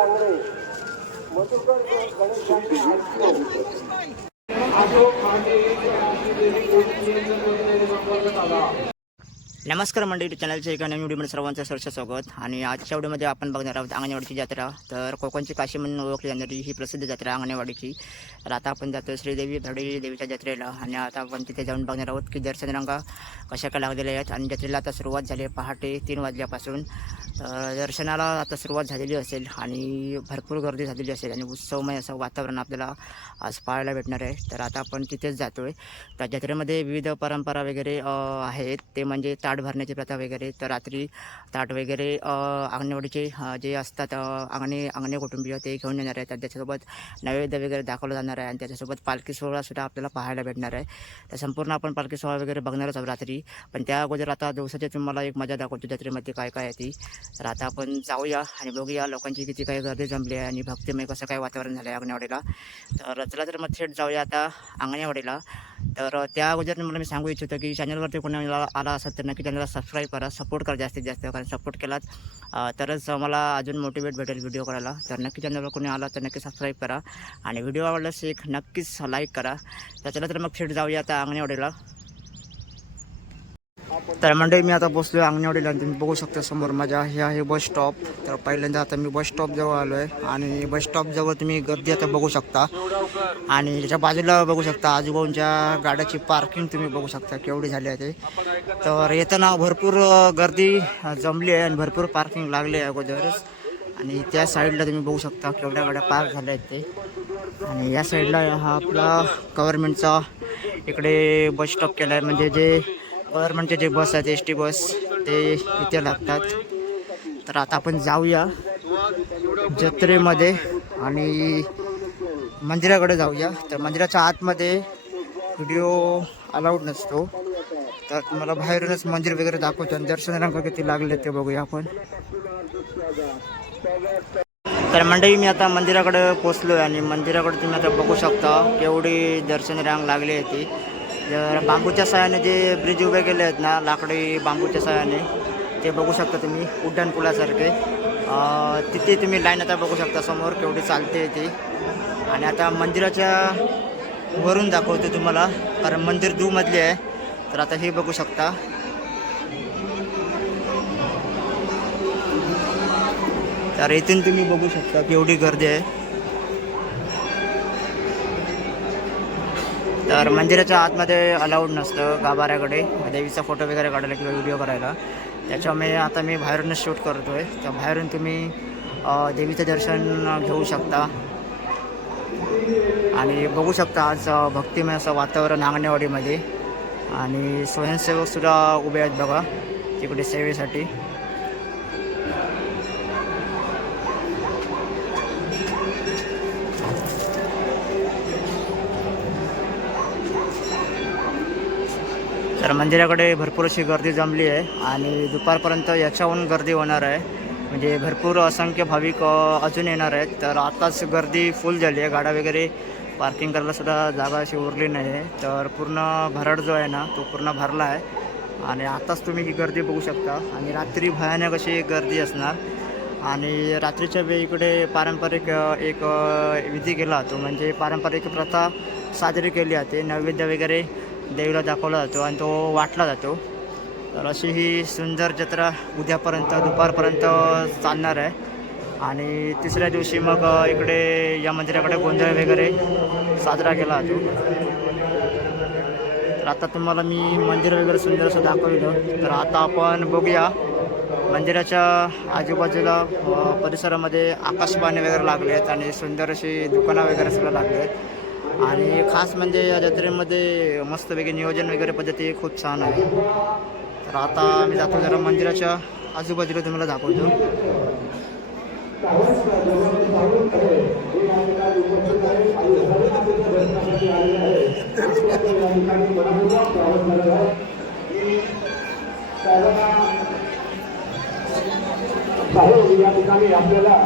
डांगरे मधुकर गणेश डांगरे नमस्कार मंडळी चॅनलच्या एका नवीन व्हिडिओमध्ये सर्वांचं सरस स्वागत. आणि आजच्या व्हिडिओमध्ये आपण बघणार आहोत अंगणवाडीची जत्रा तर कोकणची काशी म्हणून ओळखली जाणारी ही प्रसिद्ध जत्रा अंगणवाडीची. तर आता आपण जातो श्रीदेवी भरडेली देवीच्या जत्रेला. आणि आता आपण तिथे जाऊन बघणार आहोत की दर्शनरंगा कशा काय लागलेल्या आहेत. आणि जत्रेला आता सुरुवात झाली आहे पहाटे तीन वाजल्यापासून. दर्शनाला आता सुरुवात झालेली असेल आणि भरपूर गर्दी झालेली असेल आणि उत्सवमय असं वातावरण आपल्याला आज पाहायला भेटणार आहे. तर आता आपण तिथेच जातो आहे त्या जत्रेमध्ये विविध परंपरा वगैरे आहेत. ते म्हणजे ताट भरण्याची प्रथा वगैरे तर रात्री ताट वगैरे अंगणवाडीचे जे असतात अंगणे अंगणे कुटुंबीय ते घेऊन येणार आहे तर त्याच्यासोबत नैवेद्य वगैरे दाखवलं जाणार आहे. आणि त्याच्यासोबत पालखी सोहळासुद्धा आपल्याला पाहायला भेटणार आहे. तर संपूर्ण आपण पालखी सोहळा वगैरे बघणारच आहोत रात्री. पण त्या अगोदर आता दिवसाची तुम्हाला एक मजा दाखवतो जत्रेमध्ये काय काय आहे ती. तर आता आपण जाऊया आणि बघूया लोकांची किती काही गर्दी जमली आहे आणि भक्तिमय कसं काय वातावरण झालं आहे अंगणवाडीला. तर चला तर मग थेट जाऊया आता अंगणवाडीला. तर त्या अगोदर मला मी सांगू इच्छितो की चॅनलवरती कोणाला आला असेल तर नक्की चॅनलला सबस्क्राईब करा सपोर्ट करा जास्तीत जास्त कारण सपोर्ट केलात. तरच मला अजून मोटिवेट भेटेल व्हिडिओ करायला. तर नक्की चॅनलवर कोणी आला तर नक्की सबस्क्राईब करा. आणि व्हिडिओ आवडल्यास एक नक्कीच लाईक करा. तर चला तर मग थेट जाऊया आता अंगणवाडीला. तर मंडळी मी आता बसलो आहे अंगणवाडीला आणि तुम्ही बघू शकता समोर माझ्या हे आहे बस स्टॉप तर पहिल्यांदा आता मी बस स्टॉप जवळ आलो आहे आणि बस स्टॉप जवळ तुम्ही गर्दी आता बघू शकता. आणि त्याच्या बाजूला बघू शकता आजूबाजूच्या गाड्याची पार्किंग तुम्ही बघू शकता केवढी झाली आहे ते. तर येताना भरपूर गर्दी जमली आहे आणि भरपूर पार्किंग लागली आहे अगोदरच. आणि त्या साईडला तुम्ही बघू शकता केवढ्या गाड्या पार्क झाल्या आहेत ते. आणि या साईडला हा आपला गव्हर्नमेंटचा इकडे बस स्टॉप केला आहे म्हणजे जे गव्हर्नमेंटचे म्हणजे जे बस आहेत एस टी बस ते इथे लागतात. तर आता आपण जाऊया जत्रेमध्ये आणि मंदिराकडे जाऊया. तर मंदिराच्या आतमध्ये व्हिडिओ अलाउड नसतो. तर तुम्हाला बाहेरूनच मंदिर वगैरे दाखवतो आणि दर्शन रंग किती लागले ते बघूया आपण. तर मंडळी मी आता मंदिराकडे पोचलो आहे आणि मंदिराकडे तुम्ही आता बघू शकता केवढी दर्शन रांग लागली आहे ती. तर बांबूच्या सहाय्याने जे ब्रिज उभे केले आहेत ना लाकडी बांबूच्या सहाय्याने ते बघू शकता तुम्ही उड्डाणपुलासारखे तिथे तुम्ही लाईन आता बघू शकता समोर केवढी चालते ती. आणि आता मंदिराच्या वरून दाखवते तुम्हाला कारण मंदिर दूमधली आहे. तर आता हे बघू शकता. तर इथून तुम्ही बघू शकता केवढी एवढी गर्दी आहे. तर मंदिराच्या आतमध्ये अलाउड नसतं गाभाऱ्याकडे. देवीचा फोटो वगैरे काढायला किंवा व्हिडिओ करायला. त्याच्यामुळे आता मी बाहेरूनच शूट करतो आहे तर बाहेरून तुम्ही देवीचं दर्शन घेऊ शकता. आणि बघू शकता आज भक्तिमय असं वातावरण आंगणेवाडीमध्ये आणि स्वयंसेवकसुद्धा उभे आहेत बघा तिकडे सेवेसाठी. तर मंदिराकडे भरपूर अशी गर्दी जमली आहे आणि दुपारपर्यंत याच्याहून गर्दी होणार आहे. म्हणजे भरपूर असंख्य भाविक अजून येणार आहेत. तर आताच गर्दी फुल झाली आहे. गाड्या वगैरे पार्किंग करायला सुद्धा जागा अशी उरली नाही आहे तर पूर्ण भरड जो आहे ना तो पूर्ण भरला आहे. आणि आताच तुम्ही ही गर्दी बघू शकता. आणि रात्री भयानक अशी गर्दी असणार. आणि रात्रीच्या वेळी इकडे पारंपरिक एक विधी केला जातो. म्हणजे पारंपरिक प्रथा साजरी केली जाते. नैवेद्य वगैरे देवीला दाखवला जातो आणि तो वाटला जातो. तर अशी ही सुंदर जत्रा उद्यापर्यंत दुपारपर्यंत चालणार आहे. आणि तिसऱ्या दिवशी मग इकडे या मंदिराकडे गोंधळ वगैरे साजरा केला जातो. तर आता तुम्हाला मी मंदिर वगैरे सुंदर असं दाखवलं तर आता आपण बघूया मंदिराच्या आजूबाजूला परिसरामध्ये आकाशपाणी वगैरे लागले आहेत आणि सुंदर अशी दुकानं वगैरे सुद्धा लागले आहेत. आणि खास म्हणजे या जत्रेमध्ये मस्तपैकी नियोजन वगैरे पद्धती खूप छान आहे. तर आता मी जातो जरा मंदिराच्या आजूबाजूला तुम्हाला दाखवतो. या ठिकाणी आपल्याला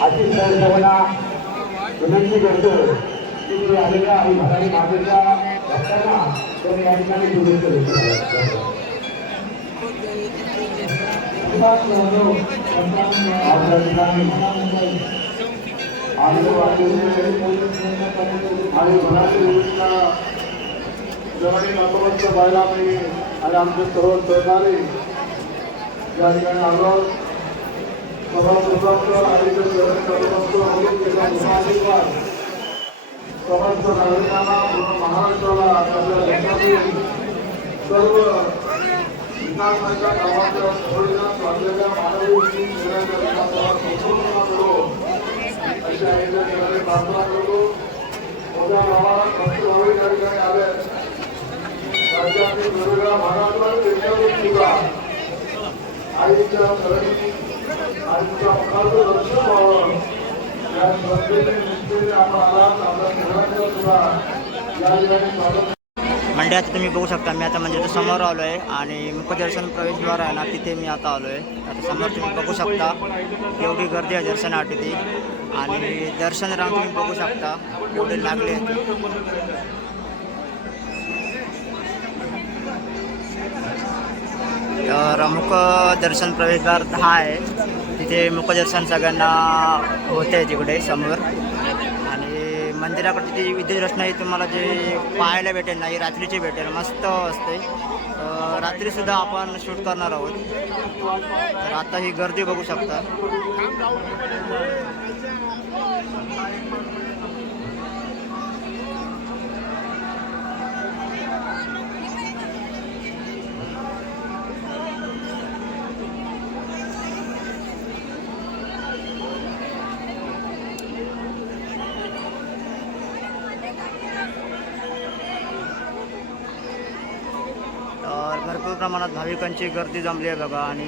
अशी देतील विनंती करतो की ते आलेल्या आणि भरारी मातेच्या भक्तांना त्यांनी या ठिकाणी दुरुस्त आपल्या ठिकाणी आणि घरातील विविध जवळील नतमस्त पाहायला मी आणि आमचे सर्व सहकारी या ठिकाणी आलो सभागृहाचं आयोजन करत असतो म्हणून त्याचा मुखाधिकार समस्त नागरिकांना महाराष्ट्राला आपल्या देशातील सर्व विकासाच्या कामाच्या सुविधात लागलेल्या मानवी विकासाला संपूर्ण करो अशी आयोजन करणारी प्रार्थना करतो मोठ्या प्रमाणात भक्त ठिकाणी आले राज्यातील वेगवेगळ्या सुद्धा आईच्या चरणी आईच्या आता तुम्ही बघू शकता मी आता मंदिराच्या समोर आलो आहे आणि मुखदर्शन प्रवेशद्वार आहे ना तिथे मी आता आलो आहे आता समोर तुम्ही बघू शकता एवढी गर्दी आहे दर्शनासाठी. ती आणि दर्शन राम तुम्ही बघू शकता एवढे लागले तर मुख दर्शन प्रवेशद्वार हा आहे तिथे मुखदर्शन सगळ्यांना होते तिकडे समोर. आणि मंदिराकडची जी विद्युत रचना ही तुम्हाला जे पाहायला भेटेल ना ही रात्रीची भेटेल मस्त असते. रात्रीसुद्धा आपण शूट करणार आहोत. तर आता ही गर्दी बघू शकता तर भरपूर प्रमाणात भाविकांची गर्दी जमली आहे बघा आणि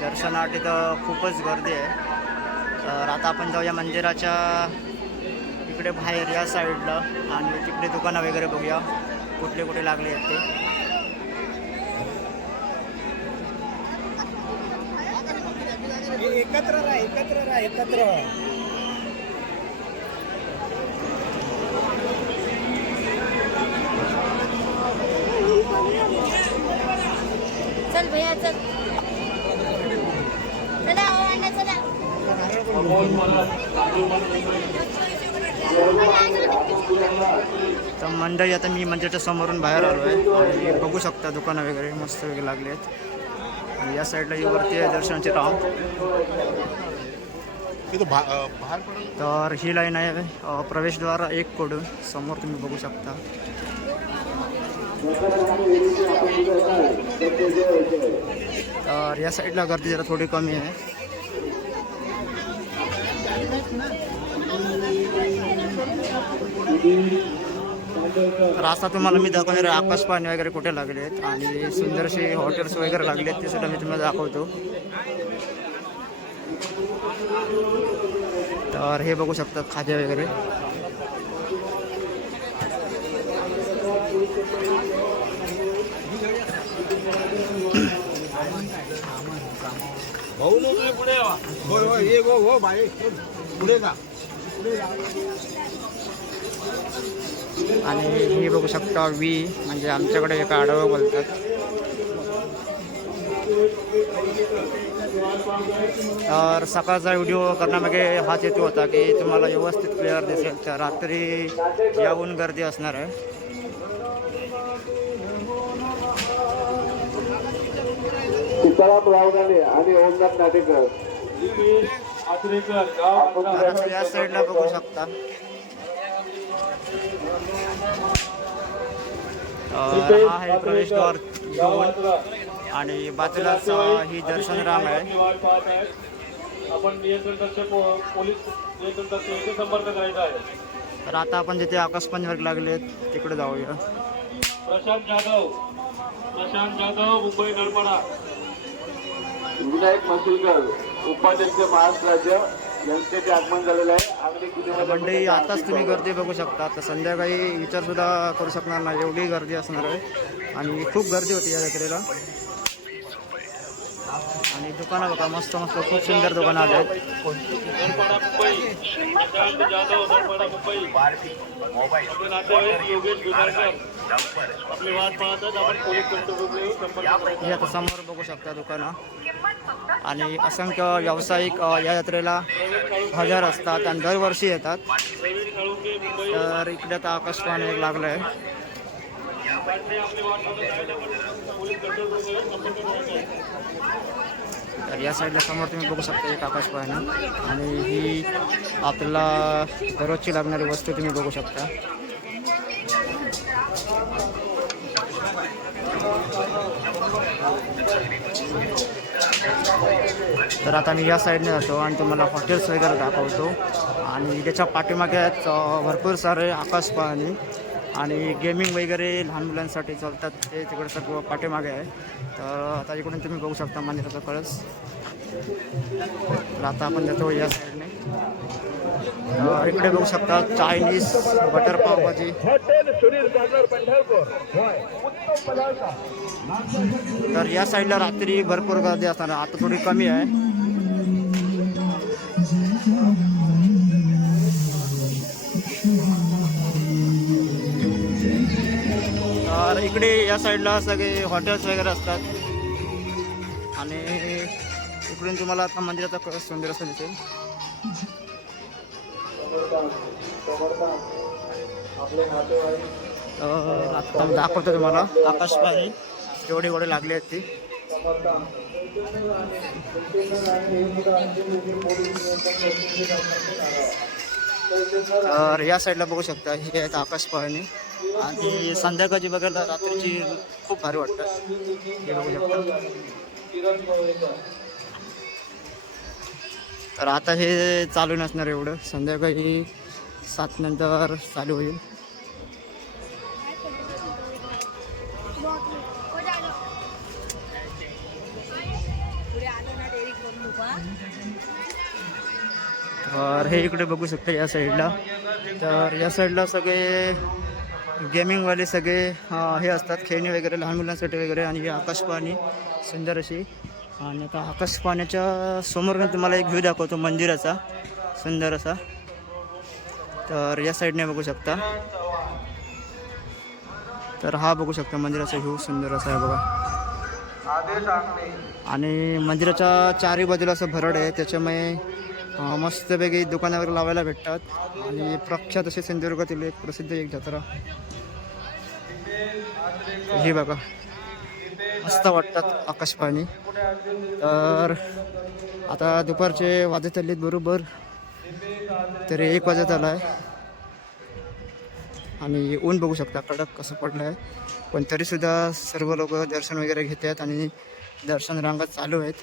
दर्शनासाठी तर खूपच गर्दी आहे. तर आता आपण जाऊया मंदिराच्या इकडे बाहेर या साईडला आणि तिकडे दुकानं वगैरे बघूया. कुठले कुठे लागले आहेत ते. एकत्र राहा एकत्र राहा एकत्र. चल भैया चल. चला हो अण्णा चला. तर मंडळी आता मी मंदिराच्या समोरून बाहेर आलो आहे. आणि बघू शकता दुकानं वगैरे मस्त वगैरे लागले आहेत. आणि या साईडला ही वरती आहे दर्शनाची पडेल? तर ही लाईन आहे प्रवेशद्वार एक कडून. समोर तुम्ही बघू शकता. तर या साईडला गर्दी जरा थोडी कमी आहे. रास्ता तुम्हाला मी दाखवणार आहे आकाश पाणी वगैरे कुठे लागले आहेत आणि सुंदरशी हॉटेल्स वगैरे लागले आहेत ते सुद्धा मी तुम्हाला दाखवतो. तर हे बघू शकतात खाद्य वगैरे. भाऊ तुम्ही पुढे होय होय ये गो हो बाई पुढे जा. आणि हे बघू शकता वी म्हणजे आमच्याकडे एका आडवं बोलतात. तर सकाळचा व्हिडिओ करण्यामागे हाच हेतू होता की तुम्हाला व्यवस्थित क्लिअर दिसेल. तर रात्री याहून गर्दी असणार आहे. सीताराम रावणाने आणि ओमनाथ नाटेकर. आता या साईडला बघू शकता. तर हा आहे प्रवेशद्वार दोन आणि बाजूलाच ही दर्शन रांग आहे. आपण नियंत्रण कक्ष पोलीस नियंत्रण कक्ष इथे संपर्क करायचा आहे. तर आता आपण जिथे आकाशपाणी वर्ग लागले तिकडे जाऊया. प्रशांत जाधव प्रशांत जाधव मुंबई नळपाडा विनायक मसुलकर उपाध्यक्ष महाराष्ट्र राज्य यांचे ते आगमन झालेलं आहे. मंडळी आताच तुम्ही गर्दी बघू शकता. तर संध्याकाळी विचार सुद्धा करू शकणार नाही. एवढी गर्दी असणार आहे. आणि खूप गर्दी होती या जत्रेला आणि दुकानं बघा मस्त मस्त खूप सुंदर दुकानं आले आहेत नरपाडा जाधव मुंबई नातेवाईक योगेश पाहतात आपण पोलीस कंट्रोल आता समोर बघू शकता दुकानं. आणि असंख्य व्यावसायिक या यात्रेला हजर असतात आणि दरवर्षी येतात. तर इकडे आता आकाशवाणी एक लागलं आहे तर या साईडला समोर तुम्ही बघू शकता एक आकाशपाळी आणि ही आपल्याला दररोजची लागणारी वस्तू तुम्ही बघू शकता. तर आता मी या साईडने जातो आणि तुम्हाला हॉटेल्स वगैरे दाखवतो. आणि त्याच्या पाठीमागे आहेत भरपूर सारे आकाशपाळणी आणि गेमिंग वगैरे लहान मुलांसाठी चालतात. ते तिकडे सगळं पाठीमागे आहे. तर आता इकडून तुम्ही बघू शकता मंदिराचा कळस. तर आता आपण जातो या साईडने इकडे बघू शकता चायनीज बटर पावभाजी तर या साईडला रात्री भरपूर गर्दी असणार आता थोडी कमी आहे. इकडे या साईडला सगळे हॉटेल्स वगैरे असतात. आणि इकडून तुम्हाला आता मंदिराचा सुंदर असं दिसेल. आता मी दाखवतो तुम्हाला. आकाशपाणी एवढे एवढे लागले आहेत ती. तर या साईडला बघू शकता. हे आहेत आकाशपाळणी आणि संध्याकाळची बघायला रात्रीची खूप भारी वाटतं. हे बघू शकता. तर आता हे चालू नसणार एवढं. संध्याकाळी सात नंतर चालू होईल. तर हे इकडे बघू शकता या साईडला तर या साईडला सगळे गेमिंगवाले सगळे हे असतात. खेळणी वगैरे लहान मुलांसाठी वगैरे आणि आकाशपाणी सुंदर अशी. आणि आता आकाशपाण्याच्या समोर मी तुम्हाला एक व्ह्यू दाखवतो मंदिराचा. सुंदर असा. तर या साईडने बघू शकता. तर हा बघू शकता मंदिराचा व्ह्यू सुंदर असा आहे बघा. आणि मंदिराच्या चारही बाजूला असं भरड आहे त्याच्यामुळे मस्तपैकी दुकानावर लावायला भेटतात. आणि प्रख्यात असे सिंधुदुर्गातील एक प्रसिद्ध एक जत्रा. हे बघा. मस्त वाटतात आकाशपाणी तर आता दुपारचे वाजत आलेत बरोबर. तरी एक वाजत आला आहे आणि ऊन बघू शकता कडक कसं पडलं आहे पण तरीसुद्धा सर्व लोक दर्शन वगैरे घेत आहेत आणि दर्शन रांगा चालू आहेत.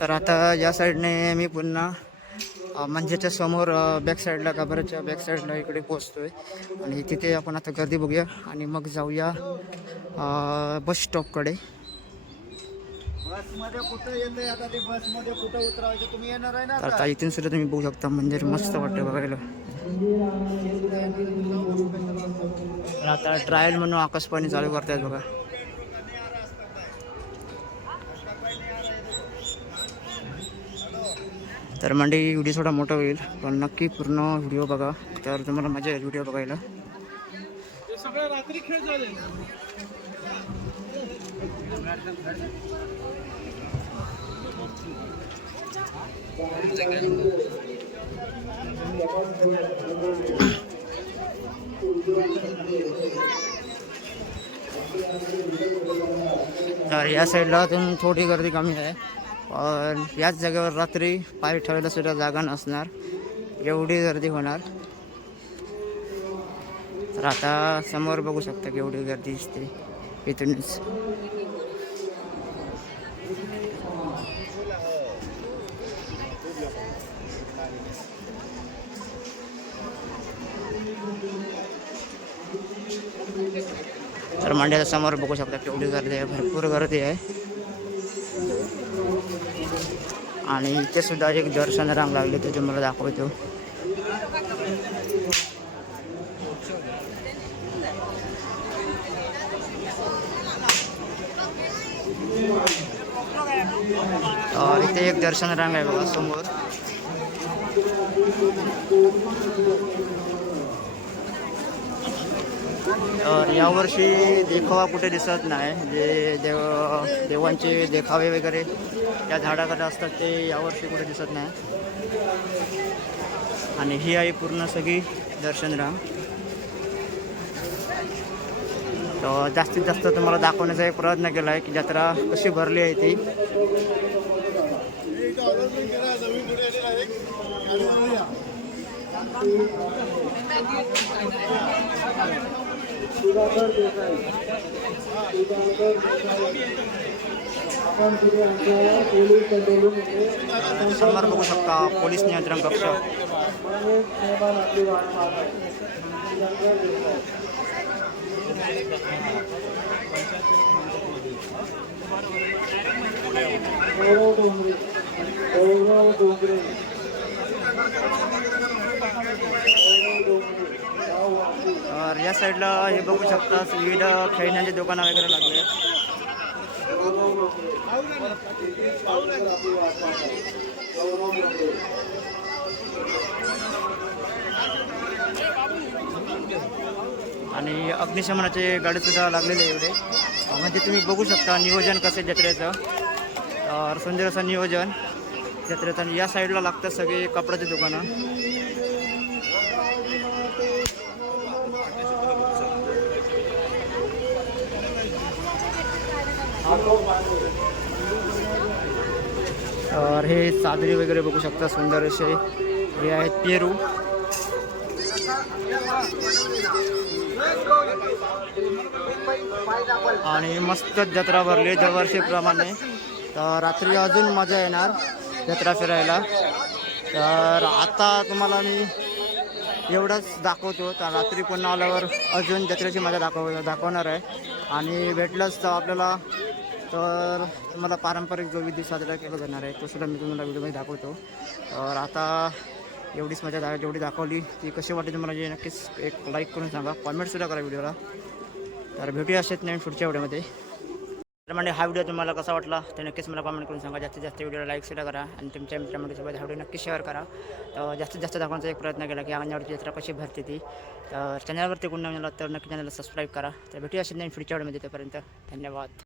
तर आता या साईडने मी पुन्हा अ, मंदिराच्या समोर बॅक साईडला गाभाऱ्याच्या बॅक साईडला इकडे पोचतोय आणि तिथे आपण आता गर्दी बघूया आणि मग जाऊया बस स्टॉपकडे आता ते बसमध्ये कुठं उतरायचं तुम्ही येणार आहे ना तर आता? इथून सुद्धा तुम्ही बघू शकता मंदिर मस्त वाटतं बघायला. आता ट्रायल म्हणून आकाशपाणी चालू करतायत बघा. तर मंडळी व्हिडिओ थोडा मोठा होईल पण नक्की पूर्ण व्हिडिओ बघा. तर तुम्हाला मजा येईल व्हिडिओ बघायला. तर या साईडला अजून थोडी गर्दी कमी आहे. पण याच जागेवर रात्री पाय ठेवायला सुद्धा जागा नसणार. एवढी गर्दी होणार. तर आता समोर बघू शकता केवढी गर्दी दिसते. इथूनच. तर मांड्याच्या समोर बघू शकता केवढी गर्दी आहे. भरपूर गर्दी आहे. आणि इथे सुद्धा एक दर्शन रांग लागले ते तुम्हाला दाखवतो. इथे एक दर्शन रांग आहे बघा समोर. तर यावर्षी देखावा कुठे दिसत नाही. जे देव देवांचे देखावे वगैरे त्या झाडाकडे असतात ते यावर्षी कुठे दिसत नाही. आणि ही आहे पूर्ण सगळी दर्शनराम. तर जास्तीत जास्त तुम्हाला दाखवण्याचा एक प्रयत्न केला आहे की जत्रा कशी भरली आहे ती. सुधाकर देसाई सुधाकर देसाई आपण तुम्ही आमच्या पोलीस कंट्रोलमध्ये आपण समोर बघू शकता पोलीस नियंत्रण कक्ष महेश मेहमान आपली वाट पाहत आहे सुधाकर देसाई गौरव डोंगरे गौरव डोंगरे गौरव डोंगरे गाव वापी तर या साईडला हे बघू शकता विविध खेळण्याची दुकानं वगैरे लागले. आणि अग्निशमनाचे गाडी सुद्धा लागलेले आहे एवढे. म्हणजे तुम्ही बघू शकता नियोजन कसे जत्रेचं. तर सुंदर असं नियोजन. जत्रेचं आणि या साईडला लागतात सगळे कपड्याची दुकानं. तर हे चादरी वगैरे बघू शकता सुंदर असे. हे आहेत पेरू. आणि मस्त जत्रा भरली दरवर्षीप्रमाणे. तर रात्री अजून मजा येणार जत्रा फिरायला. तर आता तुम्हाला मी एवढंच दाखवतो. तर रात्री पुन्हा आल्यावर अजून जत्रेची मजा दाखव दाखवणार आहे. आणि भेटलंच तर आपल्याला तर तुम्हाला पारंपरिक जो विधी साजरा केला जाणार आहे तो सुद्धा मी तुम्हाला व्हिडिओमध्ये दाखवतो. तर आता एवढीच मजा दा जेवढी दाखवली ती कशी वाटली तुम्हाला जे नक्कीच एक लाईक करून सांगा. कॉमेंटसुद्धा करा व्हिडिओला. तर भेटूया असेच नाही पुढच्या व्हिडिओमध्ये. तर म्हणजे हा व्हिडिओ तुम्हाला कसा वाटला तर नक्कीच मला कमेंट करून सांगा. जास्तीत जास्त व्हिडिओला लाईक सुद्धा करा आणि तुमच्या मित्रांमध्ये हा व्हिडिओ नक्की शेअर करा. तर जास्तीत जास्त दाखवण्याचा एक प्रयत्न केला की अंगणवाडीची जत्रा कशी भरते ती. तर चॅनलवरती कोण नवीन आला तर नक्की चॅनलला सबस्क्राईब करा. तर भेटूया असेल नाही पुढच्या व्हिडिओमध्ये तोपर्यंत. धन्यवाद.